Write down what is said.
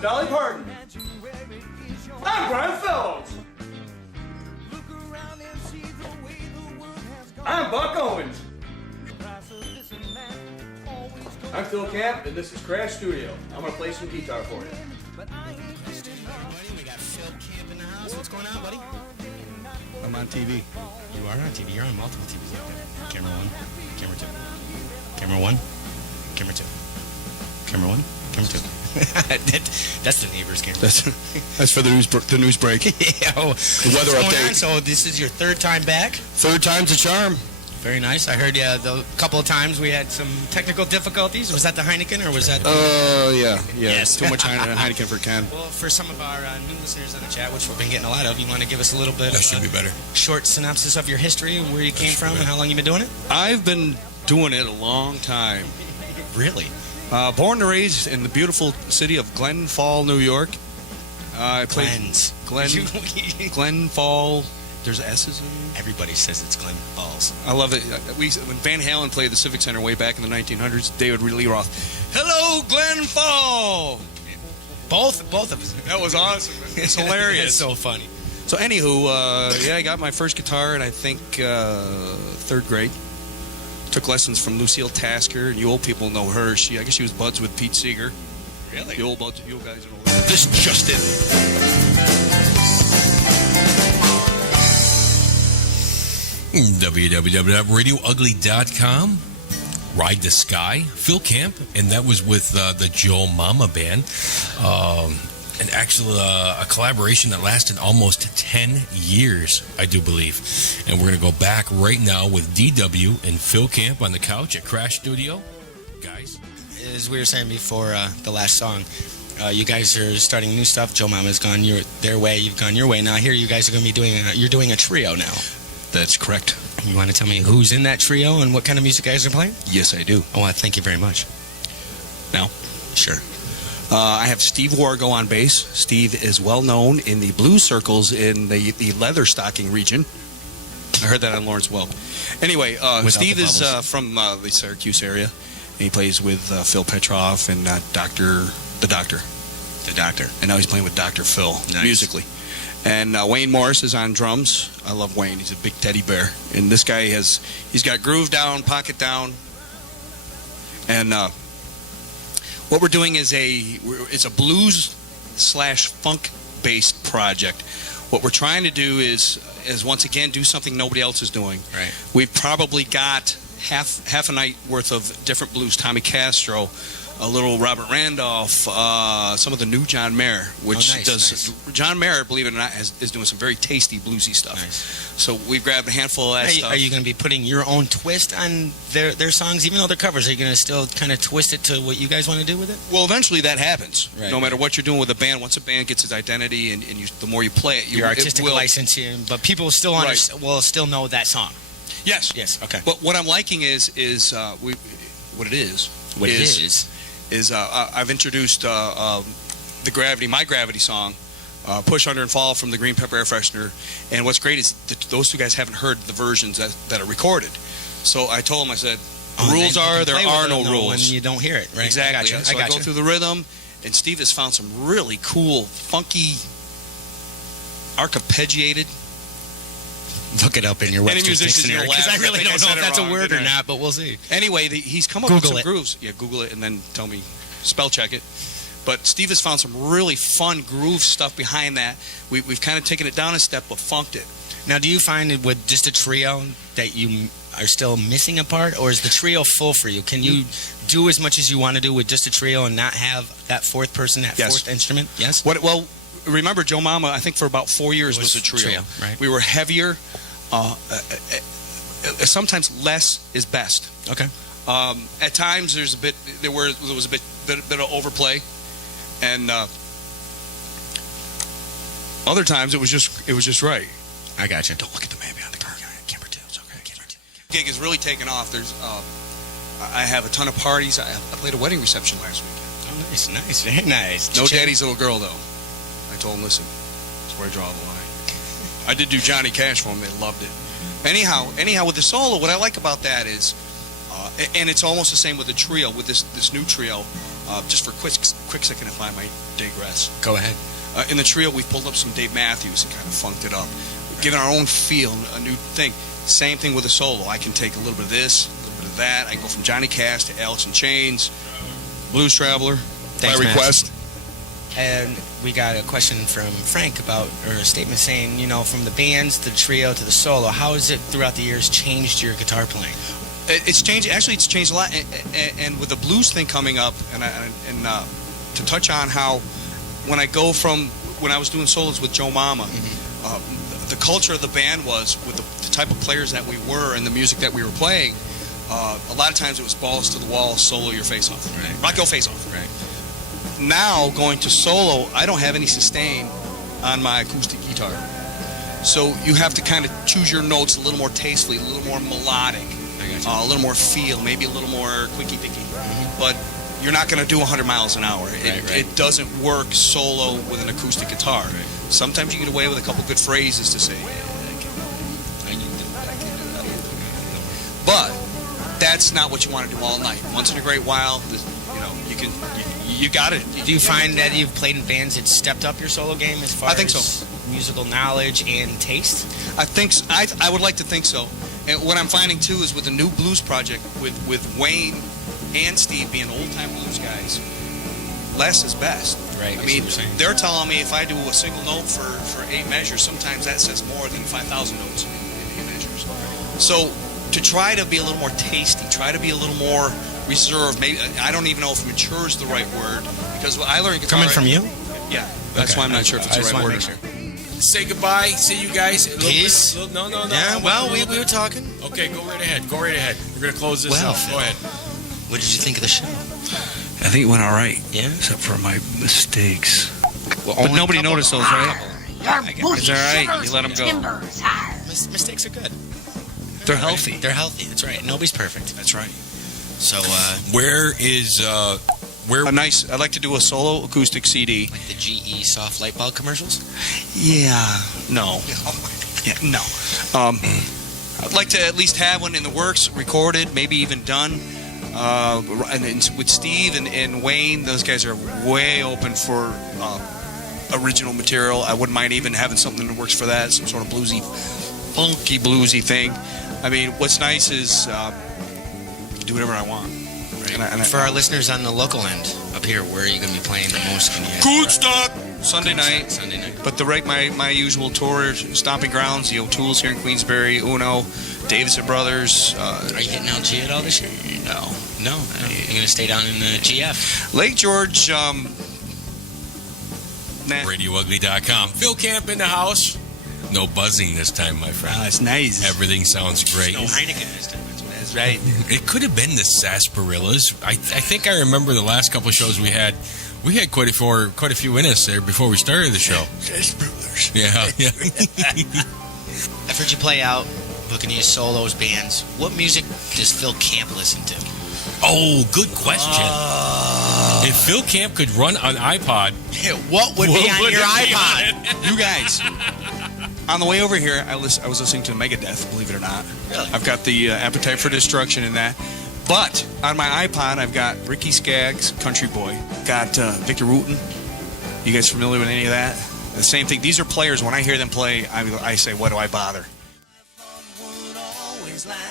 I'm Dolly Parton. I'm Brian Fellows. I'm Buck Owens. I'm Phil Camp, and this is Crash Studio. I'm going to play some guitar for you. We got Phil Camp in the house. What's going on, buddy? I'm on TV. You are on TV. You're on multiple TVs. Camera 1, camera 2. Camera 1, camera 2. Camera 1, camera 2. That's the neighbor's camera. That's for the news break. Yeah, the weather update. So this is your third time back? Third time's a charm. Very nice. I heard the couple of times we had some technical difficulties. Was that the Heineken or was that? Yeah. Yes. Too much Heineken for Ken. Well, for some of our new listeners on the chat, which we've been getting a lot of, you want to give us a little bit That should be better. Short synopsis of your history, where you came from, and how long you've been doing it? I've been doing it a long time. Really? Born and raised in the beautiful city of Glen Fall, New York. I played Glen Fall. There's S's in it. Everybody says it's Glen Falls. I love it. When Van Halen played the Civic Center way back in the 1900s, David Lee Roth, "Hello, Glen Fall." Both of us. That was awesome. It's hilarious. It's so funny. So anywho, I got my first guitar in I think third grade. Took lessons from Lucille Tasker. You old people know her. I guess she was buds with Pete Seeger. Really? The old buds, you guys know. This just in. www.radiougly.com. Ride the Sky, Phil Camp, and that was with the Joe Mama Band. And actually a collaboration that lasted almost 10 years, I do believe. And we're going to go back right now with DW and Phil Camp on the couch at Crash Studio. Guys. As we were saying before the last song, you guys are starting new stuff. Joe Mama's gone their way, you've gone your way. Now here you guys are going to be doing a trio now. That's correct. You want to tell me who's in that trio and what kind of music you guys are playing? Yes, I do. Oh, thank you very much. Now? Sure. I have Steve Wargo on bass. Steve is well known in the blues circles in the leather stocking region. I heard that on Lawrence Welk. Anyway, Steve is from the Syracuse area. And he plays with Phil Petroff and The Doctor. And now he's playing with Dr. Phil musically. And Wayne Morris is on drums. I love Wayne. He's a big teddy bear. And this guy he's got groove down, pocket down. And what we're doing is it's a blues / funk based project. What we're trying to do is once again do something nobody else is doing. Right. We've probably got half a night worth of different blues. Tommy Castro, a little Robert Randolph, some of the new John Mayer, which does. John Mayer, believe it or not, is doing some very tasty bluesy stuff. Nice. So we've grabbed a handful of that stuff. Are you going to be putting your own twist on their songs, even though they're covers? Are you going to still kind of twist it to what you guys want to do with it? Well, eventually that happens. Right, no matter what you're doing with a band, once a band gets its identity, and the more you play it, your artistic license, but people will still will still know that song. Yes. Yes. Okay. But what I'm liking is I've introduced my Gravity song, Push Under and Fall from the Green Pepper Air Freshener. And what's great is that those two guys haven't heard the versions that are recorded. So I told them, I said, the rules are there are no rules. When you don't hear it, right? Exactly. I got go through the rhythm, and Steve has found some really cool, funky, arpeggiated. Look it up in your Webster's Dictionary, because I really don't know if that's a word or not, but we'll see. Anyway, he's come up with some grooves. Yeah, Google it and then tell me, spell check it. But Steve has found some really fun groove stuff behind that. We've kind of taken it down a step, but funked it. Now, do you find with just a trio that you are still missing a part, or is the trio full for you? Can you do as much as you want to do with just a trio and not have that fourth person, fourth instrument? Yes. Well, remember Joe Mama, I think for about 4 years was a trio. Right. We were heavier. Sometimes less is best. Okay. At times there was a bit of overplay, and other times it was just right. I got you. Don't look at the man behind the curtain. Camera 2. It's okay. Camera 2. Gig is really taken off. I have a ton of parties. I played a wedding reception last weekend. Oh, nice, very nice. No daddy's little girl though. I told him, listen, that's where I draw the line. I did do Johnny Cash for them. They loved it. Anyhow, with the solo, what I like about that is, and it's almost the same with the trio, with this new trio, Just for a quick second, if I might digress. Go ahead. In the trio, we've pulled up some Dave Matthews and kind of funked it up, given our own feel, a new thing. Same thing with a solo. I can take a little bit of this, a little bit of that. I can go from Johnny Cash to Alice in Chains, Blues Traveler, Thanks, by Max. request. And we got a question from Frank or a statement saying, from the bands to the trio to the solo, how has it throughout the years changed your guitar playing? It's changed. Actually, it's changed a lot. And with the blues thing coming up, and to touch on how when I go from when I was doing solos with Joe Mama, the culture of the band was with the type of players that we were and the music that we were playing. A lot of times it was balls to the wall, solo your face off, Right. rock your face off. Right. Now going to solo, I don't have any sustain on my acoustic guitar, so you have to kind of choose your notes a little more tastefully, a little more melodic. A little more feel, maybe a little more quicky-picky. But you're not going to do 100 miles an hour. It doesn't work solo with an acoustic guitar. Right. Sometimes you get away with a couple good phrases to say, but that's not what you want to do all night. Once in a great while, you got it. Do you find that you've played in bands that stepped up your solo game as far I think as so. musical knowledge and taste? I think so. I would like to think so. And what I'm finding too is with the new blues project with Wayne and Steve being old-time blues guys, less is best. Right. I mean, they're telling me if I do a single note for 8 measures, sometimes that says more than 5,000 notes in 8 measures. So to try to be a little more tasty, try to be a little more reserved. Maybe I don't even know if mature is the right word, because what I learned guitar Coming from you? Yeah, that's why I'm not sure if it's the right word. Say goodbye. See you guys. Peace. No. Yeah, well, we were talking. Okay, go right ahead. We're going to close this Well, up. Go ahead. What did you think of the show? I think it went all right, Yeah? except for my mistakes. Well, But only nobody a couple. noticed those, right? It's all right. You let them go. Mistakes are good. They're healthy. They're healthy. That's right. Nobody's perfect. That's right. So, Where is where? I'd like to do a solo acoustic CD. like the GE soft light bulb commercials? Yeah. No. Yeah, no. I'd like to at least have one in the works, recorded, maybe even done. And with Steve and Wayne, those guys are way open for original material. I wouldn't mind even having something that works for that, some sort of bluesy, funky bluesy thing. I mean, what's nice is do whatever I want. Right. And For our listeners on the local end, up here, where are you going to be playing the most? Woodstock Sunday night. Sunday night. But my usual tour stomping grounds, the O'Toole's here in Queensbury, Uno, Davidson Brothers. Are you hitting LG at all this year? No. No. You're going to stay down in the GF. Lake George. Nah. RadioUgly.com. Phil Camp in the house. No buzzing this time, my friend. It's nice. Everything sounds great. No Heineken this time. That's right. It could have been the Sarsaparillas. I think I remember the last couple of shows we had. We had quite a few in us there before we started the show. Sarsaparillas. Yeah. I've heard you play out, booking these solos, bands. What music does Phil Camp listen to? Oh, good question. If Phil Camp could run an iPod, What would be on would your it be iPod? You guys. On the way over here, I was listening to Megadeth, believe it or not. Really? I've got the Appetite for Destruction in that. But on my iPod, I've got Ricky Skaggs, Country Boy. Got Victor Wooten. You guys familiar with any of that? The same thing. These are players. When I hear them play, I say, why do I bother? Would always lie.